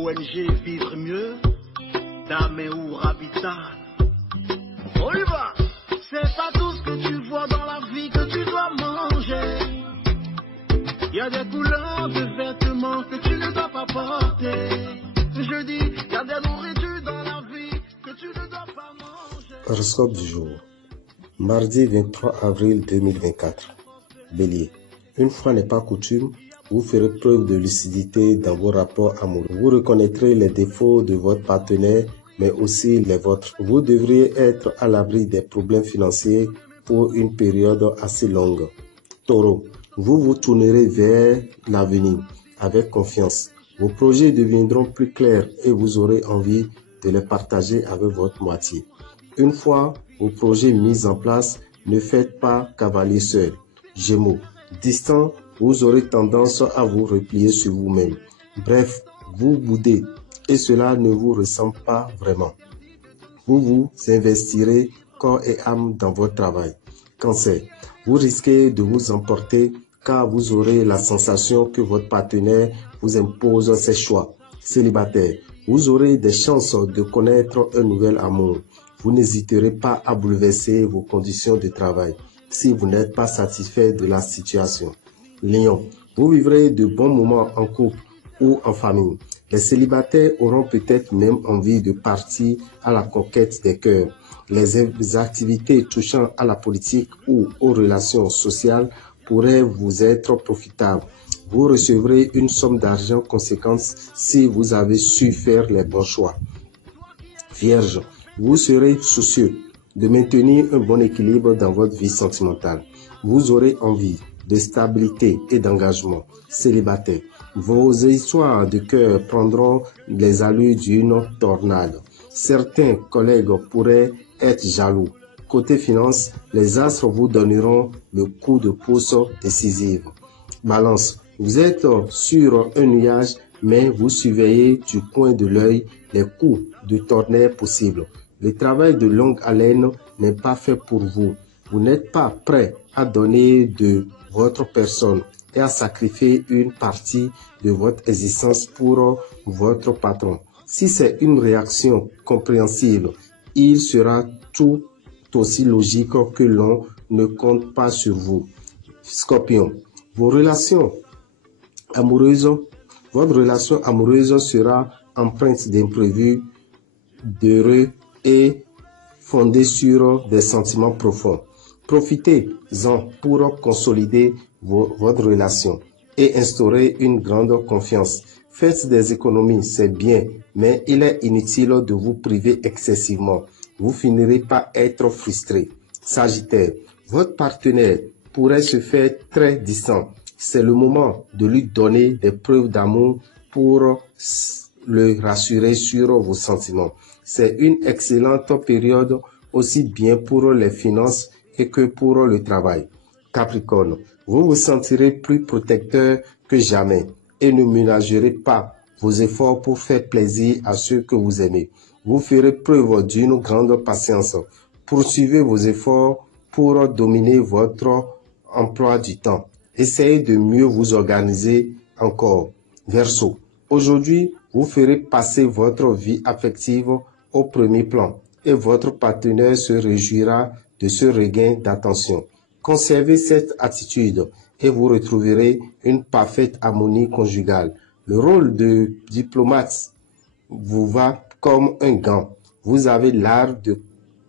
ONG Vivre Mieux, Dame ou Habitat. On y va. C'est pas tout ce que tu vois dans la vie que tu dois manger. Il y a des couleurs de vêtements que tu ne dois pas porter. Je dis, il y a des nourritures dans la vie que tu ne dois pas manger. Horoscope du jour. Mardi 23 avril 2024. Bélier. Une fois n'est pas coutume, vous ferez preuve de lucidité dans vos rapports amoureux. Vous reconnaîtrez les défauts de votre partenaire, mais aussi les vôtres. Vous devriez être à l'abri des problèmes financiers pour une période assez longue. Taureau. Vous vous tournerez vers l'avenir avec confiance. Vos projets deviendront plus clairs et vous aurez envie de les partager avec votre moitié. Une fois vos projets mis en place, ne faites pas cavalier seul. Gémeaux. Distant, vous aurez tendance à vous replier sur vous-même. Bref, vous boudez et cela ne vous ressemble pas vraiment. Vous vous investirez corps et âme dans votre travail. Cancer. Vous risquez de vous emporter car vous aurez la sensation que votre partenaire vous impose ses choix. Célibataire. Vous aurez des chances de connaître un nouvel amour. Vous n'hésiterez pas à bouleverser vos conditions de travail si vous n'êtes pas satisfait de la situation. Lion. Vous vivrez de bons moments en couple ou en famille. Les célibataires auront peut-être même envie de partir à la conquête des cœurs. Les activités touchant à la politique ou aux relations sociales pourraient vous être profitables. Vous recevrez une somme d'argent conséquente si vous avez su faire les bons choix. Vierge. Vous serez soucieux de maintenir un bon équilibre dans votre vie sentimentale. Vous aurez envie de stabilité et d'engagement. Célibataire. Vos histoires de cœur prendront les allures d'une tornade. Certains collègues pourraient être jaloux. Côté finance, les astres vous donneront le coup de pouce décisif. Balance. Vous êtes sur un nuage, mais vous surveillez du coin de l'œil les coups de tonnerre possibles. Le travail de longue haleine n'est pas fait pour vous. Vous n'êtes pas prêt à donner de votre personne et à sacrifier une partie de votre existence pour votre patron. Si c'est une réaction compréhensible, il sera tout aussi logique que l'on ne compte pas sur vous. Scorpion. Votre relation amoureuse sera empreinte d'imprévus, d'heureux et fondée sur des sentiments profonds. Profitez-en pour consolider votre relation et instaurer une grande confiance. Faites des économies, c'est bien, mais il est inutile de vous priver excessivement. Vous finirez par être frustré. Sagittaire, votre partenaire pourrait se faire très distant. C'est le moment de lui donner des preuves d'amour pour le rassurer sur vos sentiments. C'est une excellente période aussi bien pour les finances que pour le travail. Capricorne, vous vous sentirez plus protecteur que jamais et ne ménagerez pas vos efforts pour faire plaisir à ceux que vous aimez. Vous ferez preuve d'une grande patience. Poursuivez vos efforts pour dominer votre emploi du temps. Essayez de mieux vous organiser encore. Verseau, aujourd'hui, vous ferez passer votre vie affective au premier plan et votre partenaire se réjouira de ce regain d'attention. Conservez cette attitude et vous retrouverez une parfaite harmonie conjugale. Le rôle de diplomate vous va comme un gant. Vous avez l'art de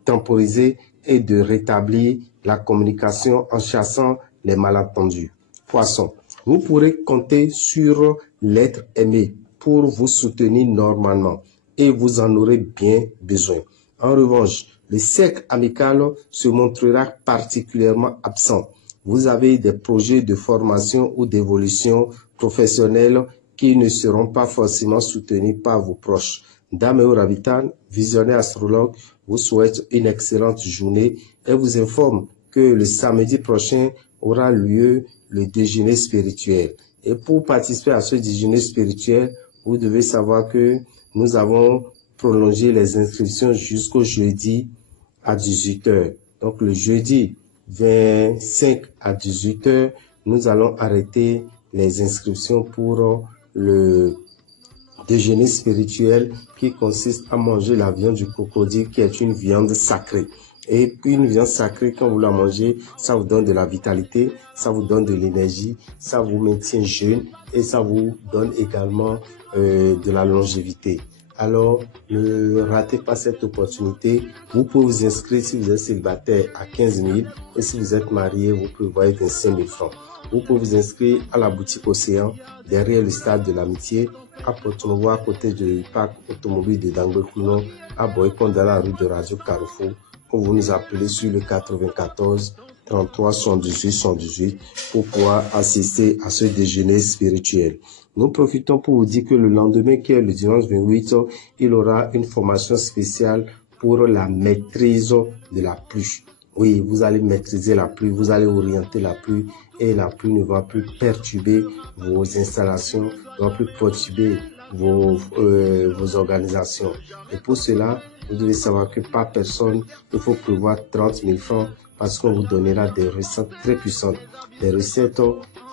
temporiser et de rétablir la communication en chassant les malentendus. Poisson, vous pourrez compter sur l'être aimé pour vous soutenir normalement et vous en aurez bien besoin. En revanche, le cercle amical se montrera particulièrement absent. Vous avez des projets de formation ou d'évolution professionnelle qui ne seront pas forcément soutenus par vos proches. Dame Ravitan, visionnaire astrologue, vous souhaite une excellente journée et vous informe que le samedi prochain aura lieu le déjeuner spirituel. Et pour participer à ce déjeuner spirituel, vous devez savoir que nous avons prolongé les inscriptions jusqu'au jeudi à 18h. Donc le jeudi 25 à 18h, nous allons arrêter les inscriptions pour le déjeuner spirituel qui consiste à manger la viande du crocodile, qui est une viande sacrée. Et une viande sacrée, quand vous la mangez, ça vous donne de la vitalité, ça vous donne de l'énergie, ça vous maintient jeune et ça vous donne également de la longévité. Alors, ne ratez pas cette opportunité. Vous pouvez vous inscrire si vous êtes célibataire à 15 000 et si vous êtes marié, vous prévoyez 25 000 francs. Vous pouvez vous inscrire à la boutique Océan, derrière le stade de l'Amitié, à Porto-Novo, à côté du parc automobile de Dangbe-Kounon, à Boycon, dans la rue de Radio Carrefour. Vous nous appelez sur le 94 33 118 118 pour pouvoir assister à ce déjeuner spirituel. Nous profitons pour vous dire que le lendemain, qui est le dimanche 28, il aura une formation spéciale pour la maîtrise de la pluie. Oui, vous allez maîtriser la pluie, vous allez orienter la pluie et la pluie ne va plus perturber vos installations, ne va plus perturber vos organisations. Et pour cela, vous devez savoir que par personne, il faut prévoir 30 000 francs parce qu'on vous donnera des recettes très puissantes. Des recettes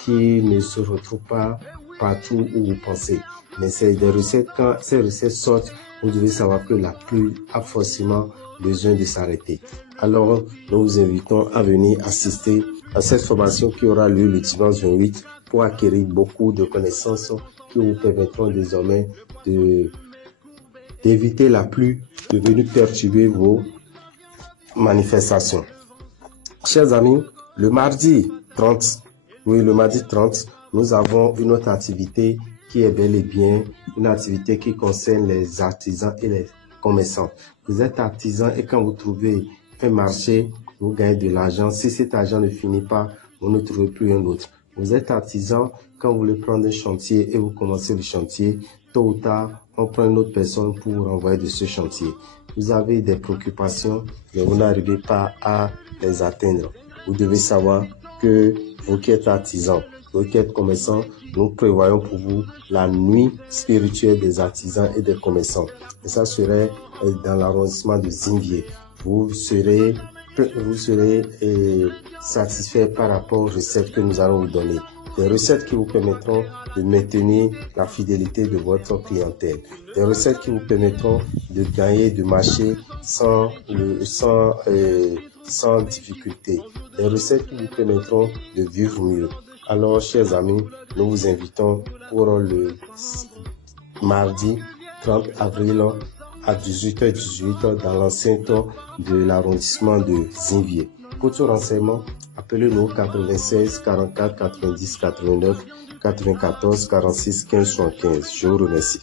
qui ne se retrouvent pas partout où vous pensez. Mais c'est des recettes, quand ces recettes sortent, vous devez savoir que la pluie a forcément besoin de s'arrêter. Alors, nous vous invitons à venir assister à cette formation qui aura lieu le dimanche 28 pour acquérir beaucoup de connaissances qui vous permettront désormais d'éviter la pluie de venir perturber vos manifestations. Chers amis, le mardi 30, nous avons une autre activité qui est bel et bien une activité qui concerne les artisans et les commerçants. Vous êtes artisan et quand vous trouvez un marché, vous gagnez de l'argent. Si cet argent ne finit pas, vous ne trouvez plus un autre. Vous êtes artisan, quand vous voulez prendre un chantier et vous commencez le chantier, tôt ou tard, on prend une autre personne pour vous renvoyer de ce chantier. Vous avez des préoccupations, mais vous n'arrivez pas à les atteindre. Vous devez savoir que vous qui êtes artisan, vous qui êtes commerçant, nous prévoyons pour vous la nuit spirituelle des artisans et des commerçants. Et ça serait dans l'arrondissement de Zinvier. Vous serez satisfait par rapport aux recettes que nous allons vous donner. Des recettes qui vous permettront de maintenir la fidélité de votre clientèle. Des recettes qui vous permettront de gagner, de marcher sans difficulté. Des recettes qui vous permettront de vivre mieux. Alors, chers amis, nous vous invitons pour le mardi 30 avril à 18h18 dans l'enceinte de l'arrondissement de Zinvier. Pour tout renseignement, appelez-nous 96 44 90 89 94 46 15 75. Je vous remercie.